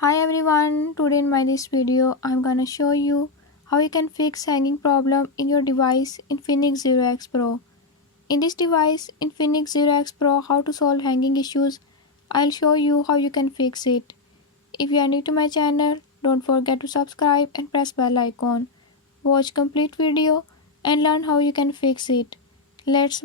Hi everyone, today in my this video I'm gonna show you how you can fix hanging problem in your device Infinix 0X Pro. In this device Infinix 0X Pro, how to solve hanging issues. I'll show you how you can fix it. If you are new to my channel, don't forget to subscribe and press bell icon. Watch complete video and learn how you can fix it. Let's